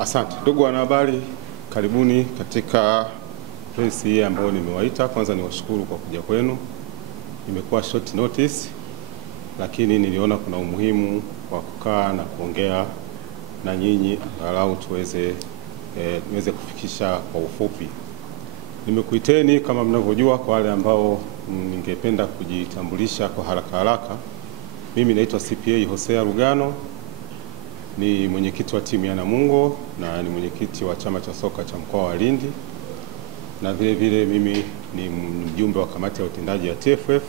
Asante. Ndugu wanahabari, karibuni katika press hii ambayo nimewaita. Kwanza niwashukuru kwa kuja kwenu. Imekuwa short notice, lakini niliona kuna umuhimu wa kukaa na kuongea na nyinyi angalau niweze kufikisha kwa ufupi. Nimekuiteni kama mnavyojua, kwa wale ambao ningependa kujitambulisha kwa haraka. Mimi naitwa CPA Hosea Rugano, ni mwenyekiti wa timu ya Namungo na ni mwenyekiti wa chama cha soka cha mkoa wa Lindi, na vile mimi ni mjumbe wa kamati ya utendaji ya TFF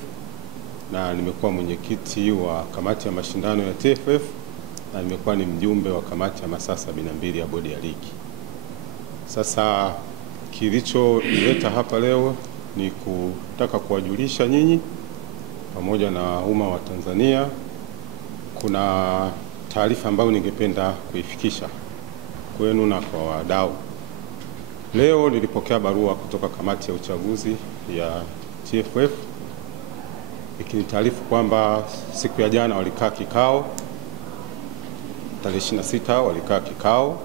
na nimekuwa mwenyekiti wa kamati ya mashindano ya TFF na nimekuwa ni mjumbe wa kamati ya masaa 72 ya bodi ya ligi. Sasa kilichonileta hapa leo ni kutaka kuwajulisha nyinyi pamoja na umma wa Tanzania, kuna taarifa ambayo ningependa kuifikisha kwenu na kwa wadau. Leo nilipokea barua kutoka kamati ya uchaguzi ya TFF ikinitaarifu kwamba siku ya jana walikaa kikao, tarehe 26 walikaa kikao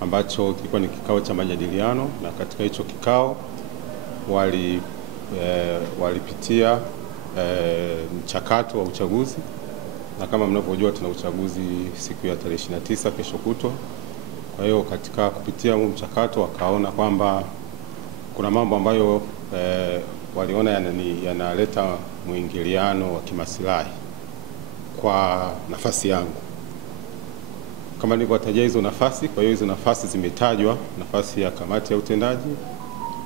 ambacho kilikuwa ni kikao cha majadiliano, na katika hicho kikao walipitia mchakato wa uchaguzi, na kama mnavyojua tuna uchaguzi siku ya tarehe 29 kesho kutwa. Kwa hiyo katika kupitia huu mchakato wakaona kwamba kuna mambo ambayo waliona yanaleta mwingiliano wa kimaslahi kwa nafasi yangu. Kama nilivyotaja hizo nafasi, kwa hiyo hizo nafasi zimetajwa: nafasi ya kamati ya utendaji,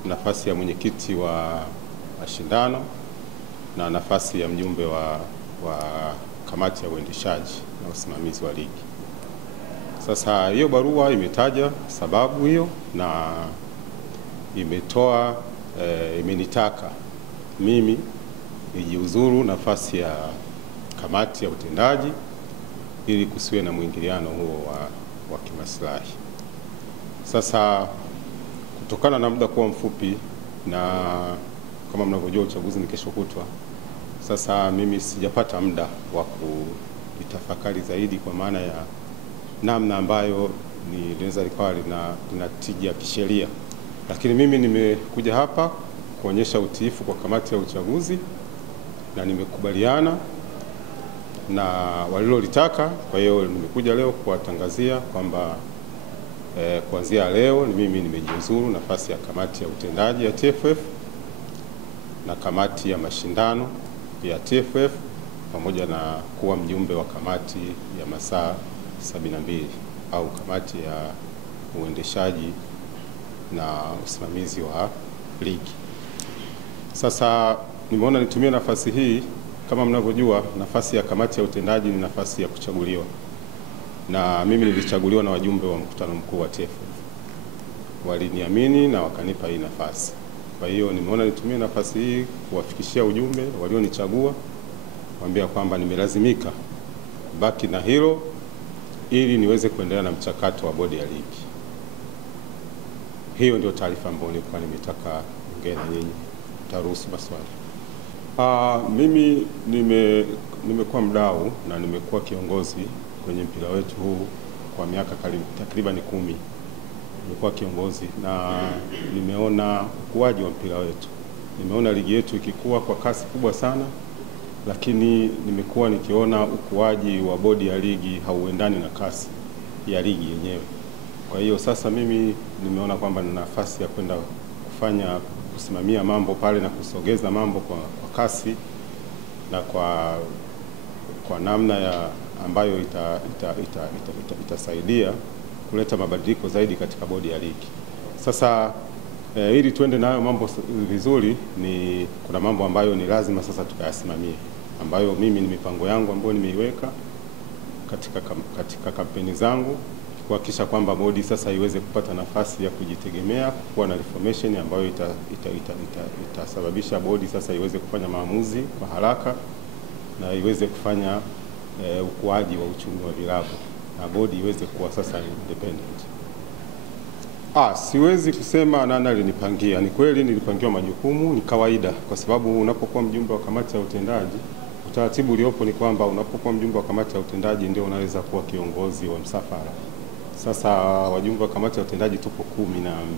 nafasi ya mwenyekiti wa mashindano na nafasi ya mjumbe wa kamati ya uendeshaji na usimamizi wa ligi. Sasa hiyo barua imetaja sababu hiyo na imenitaka mimi nijiuzuru nafasi ya kamati ya utendaji ili kusiwe na mwingiliano huo wa kimaslahi. Sasa kutokana na muda kuwa mfupi na kama mnavyojua uchaguzi ni kesho kutwa, sasa mimi sijapata muda wa kutafakari zaidi, kwa maana ya namna ambayo linaweza likawa lina tija kisheria. Lakini mimi nimekuja hapa kuonyesha utiifu kwa kamati ya uchaguzi na nimekubaliana na walilolitaka. Kwa hiyo nimekuja leo kuwatangazia kwamba kuanzia leo mimi nimejiuzuru nafasi ya kamati ya utendaji ya TFF na kamati ya mashindano ya TFF pamoja na kuwa mjumbe wa kamati ya masaa 72 au kamati ya uendeshaji na usimamizi wa ligi. Sasa nimeona nitumie nafasi hii. Kama mnavyojua, nafasi ya kamati ya utendaji ni nafasi ya kuchaguliwa, na mimi nilichaguliwa na wajumbe wa mkutano mkuu wa TFF. Waliniamini na wakanipa hii nafasi. Kwa hiyo nimeona nitumie nafasi hii kuwafikishia ujumbe walionichagua, kuambia kwamba nimelazimika baki na hilo ili niweze kuendelea na mchakato wa bodi ya ligi. Hiyo ndio taarifa ambayo nilikuwa nimetaka ongea na nyinyi. Taruhusu maswali. Mimi nimekuwa mdau na nimekuwa kiongozi kwenye mpira wetu huu kwa miaka takriban 10. Nimekuwa kiongozi na nimeona ukuaji wa mpira wetu. Nimeona ligi yetu ikikua kwa kasi kubwa sana, lakini nimekuwa nikiona ukuaji wa bodi ya ligi hauendani na kasi ya ligi yenyewe. Kwa hiyo sasa mimi nimeona kwamba nina nafasi ya kwenda kusimamia mambo pale na kusogeza mambo kwa kasi na kwa namna ambayo itasaidia kuleta mabadiliko zaidi katika bodi ya ligi. Sasa ili tuende nayo mambo vizuri, kuna mambo ambayo ni lazima sasa tukayasimamie, ambayo mimi ni mipango yangu ambayo nimeiweka katika kampeni zangu, kuhakikisha kwamba bodi sasa iweze kupata nafasi ya kujitegemea, kuwa na reformation ambayo itasababisha bodi sasa iweze kufanya maamuzi kwa haraka na iweze kufanya ukuaji wa uchumi wa vilabu na bodi iweze kuwa sasa independent. Siwezi kusema nani alinipangia. Ni kweli nilipangiwa majukumu, ni kawaida, kwa sababu unapokuwa mjumbe wa kamati ya utendaji, utaratibu uliopo ni kwamba unapokuwa mjumbe wa kamati ya utendaji ndio unaweza kuwa kiongozi wa msafara. Sasa wajumbe wa kamati ya utendaji tupo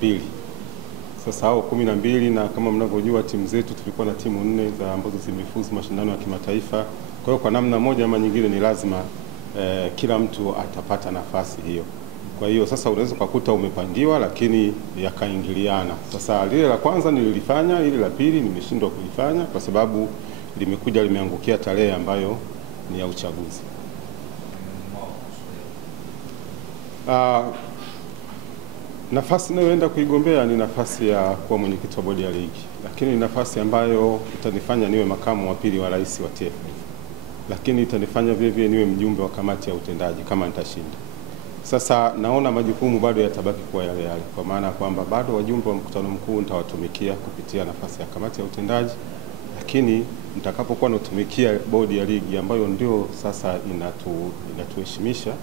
12. Sasa hao 12, na kama mnavyojua timu zetu tulikuwa na timu 4 za ambazo zimefuzu mashindano ya kimataifa. Kwa hiyo kwa namna moja ama nyingine ni lazima kila mtu atapata nafasi hiyo. Kwa hiyo sasa unaweza kukuta umepangiwa lakini yakaingiliana. Sasa lile la kwanza nililifanya, ile la pili nimeshindwa kulifanya kwa sababu limekuja limeangukia tarehe ambayo ni ya uchaguzi. Nafasi ninayoenda kuigombea ni nafasi ya kuwa mwenyekiti wa bodi ya ligi, lakini ni nafasi ambayo itanifanya niwe makamu wa pili wa rais wa TFF, lakini itanifanya vile vile niwe mjumbe wa kamati ya utendaji kama nitashinda. Sasa naona majukumu bado yatabaki kuwa yale yale, kwa maana kwamba bado wajumbe wa mkutano mkuu nitawatumikia kupitia nafasi ya kamati ya utendaji, lakini nitakapokuwa natumikia bodi ya ligi ambayo ndio sasa inatuheshimisha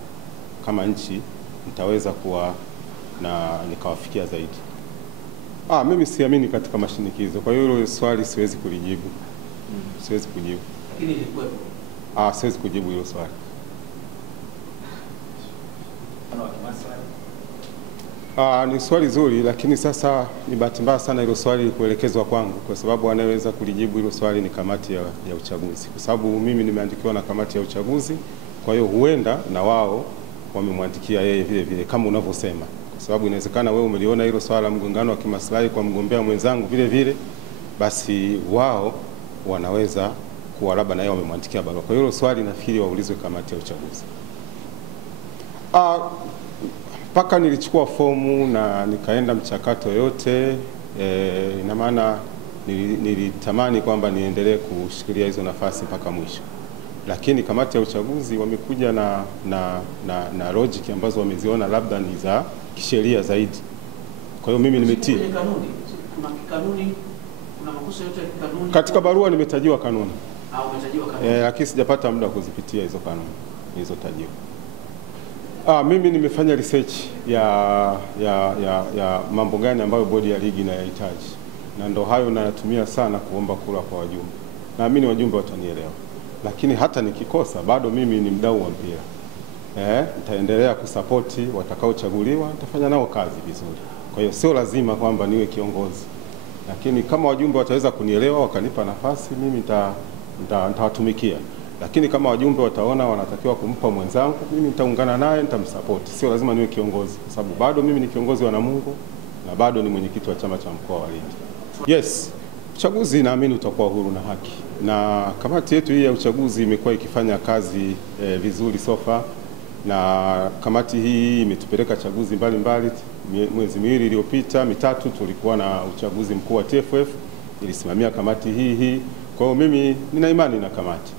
kama nchi, nitaweza kuwa na nikawafikia zaidi. Mimi siamini katika mashinikizo, kwa hiyo hilo swali siwezi kulijibu. Siwezi kujibu. Lakini ilikuwepo. Siwezi kujibu hilo swali. Ni swali zuri, lakini sasa ni bahati mbaya sana hilo swali kuelekezwa kwangu, kwa sababu anayeweza kulijibu hilo swali ni kamati ya uchaguzi, kwa sababu mimi nimeandikiwa na kamati ya uchaguzi. Kwa hiyo huenda na wao wamemwandikia yeye vile vile kama unavyosema, kwa sababu inawezekana wewe umeliona hilo swala la mgongano wa kimaslahi kwa mgombea mwenzangu vile vile, basi wao wanaweza kuwa labda na yeye wamemwandikia barua. Kwa hiyo hilo swali nafikiri waulizwe kamati ya uchaguzi. Mpaka nilichukua fomu na nikaenda mchakato yote, ina maana nilitamani kwamba niendelee kushikilia hizo nafasi mpaka mwisho, lakini kamati ya uchaguzi wamekuja na logic ambazo wameziona labda ni za kisheria zaidi. Kwa hiyo mimi nimetii. Kuna kanuni, kuna makosa yote ya kanuni. Katika barua nimetajiwa kanuni. Umetajiwa kanuni. Lakini sijapata muda wa kuzipitia hizo kanuni nilizotajiwa. Mimi nimefanya research ya mambo gani ambayo bodi ya ligi inayahitaji, na ndo hayo nayatumia sana kuomba kura kwa wajumbe. Naamini wajumbe watanielewa, lakini hata nikikosa bado mimi ni mdau wa mpira. Nitaendelea kusapoti watakaochaguliwa, nitafanya nao kazi vizuri. Kwa hiyo sio lazima kwamba niwe kiongozi, lakini kama wajumbe wataweza kunielewa wakanipa nafasi, mimi nitawatumikia. Lakini kama wajumbe wataona wanatakiwa kumpa mwenzangu, mimi nitaungana naye, nitamsupport. Sio lazima niwe kiongozi, kwa sababu bado mimi ni kiongozi wa Namungo na bado ni mwenyekiti wa chama cha mkoa wa Lindi. Yes, uchaguzi naamini utakuwa huru na haki, na kamati yetu hii ya uchaguzi imekuwa ikifanya kazi vizuri sofa, na kamati hii imetupeleka chaguzi mbalimbali. Mwezi miwili iliyopita mitatu tulikuwa na uchaguzi mkuu wa TFF, ilisimamia kamati hii. Kwa hiyo mimi nina imani na kamati.